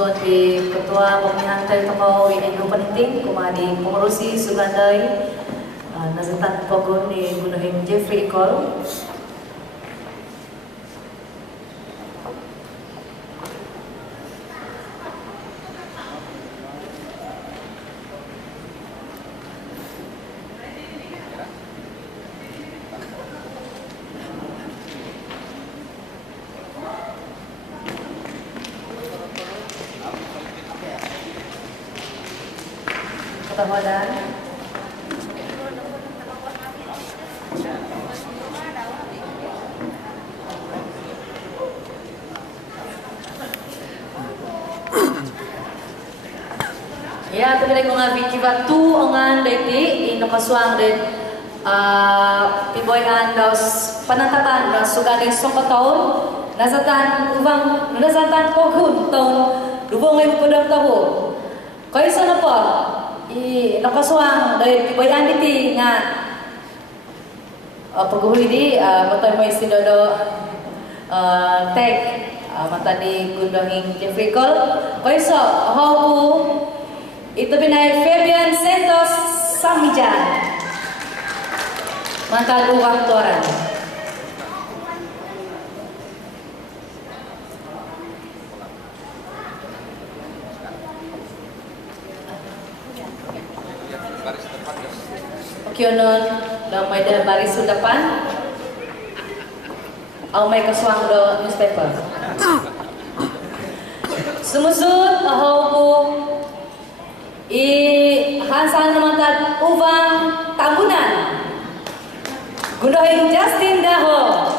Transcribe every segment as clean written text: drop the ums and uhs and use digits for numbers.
Sumusunod di Ketua Pemilihan Tokoh Indo Penting Kumadi Pengurusi Sugandai Nazatan Pogon di Gunung Jeffrey Cole. Ketahuan. Ya, tapi kung kibat tu ongan deti inokasuang det piboyan dos panantapan dos sugading sokotol nazatan pohon tahun 2020 tahun. Kaysa na po nakasuang dahil piboyan diti nga paghuhuli di matay mo isinodo tag mata di Gunung Jeffrey Cole. Kaysa how po ito binay Fabian Santos Samijan mantag uwang toran. Kyonon daw may baris sa depan au may kasuang do newspaper. Sumusud ahaw po hansan naman tad uvang tambunan Gundohin Justin Daho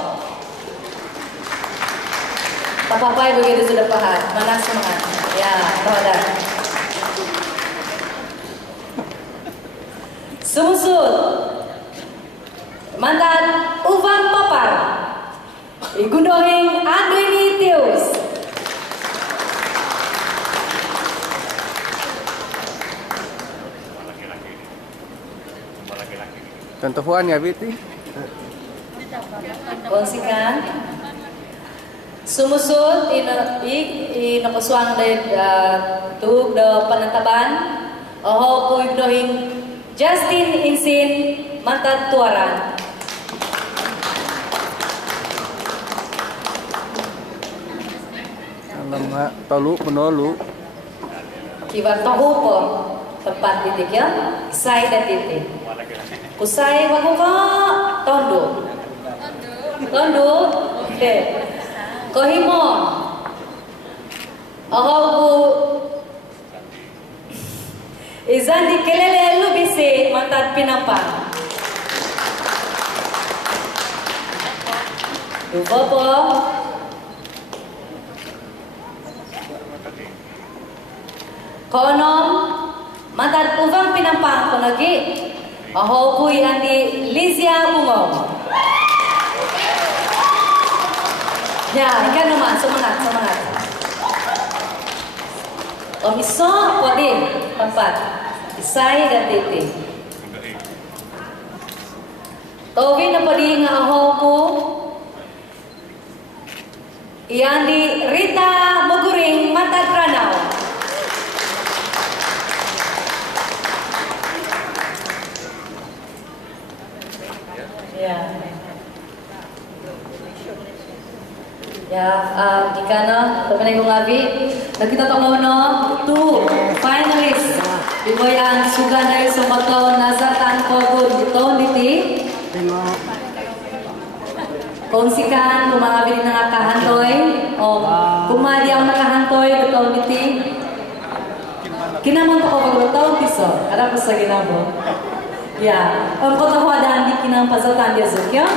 papapay begitu sudah pahat mana semangat ya tawadan. Sumusud mantan uvang papar Gundohin Andrini Teus. Contohan ya Biti. Kongsikan. Sumusud inakasuang dahil tug do panantaban. Oho po ignohin Justin Insin Mantad Tuaran. Alamak, tolu penolu. Kibar tahu po tempat titik ya. Isay dan titik. Kusay wago ka tondo. Tondo. Okay. Kohimo. Oho po izan di kelele lubisi Mantad Pinampang. Dubo po. Konom Mantad Uvang Pinampang konagi. Aho po yan di Lizia Bungong. Ya, ikan naman semangat. Om iso po din tempat. Isay dan titi. Tovi na po din nga aho po. Iyan di Rita Muguring Mantad Ranao. Ya, jika teman ibu ngabi, kita tokono tu finalis Piboyan Sugandai Somoto Nazatan Pogon di tahun diti. Kongsikan kumangabi di nakahantoy o kumadi ang nakahantoy di tahun diti. Kinamon ko ko tahun piso, ada pa sa ginabo. Ya, ang kotahuadan di kinang pasatan dia zukyo.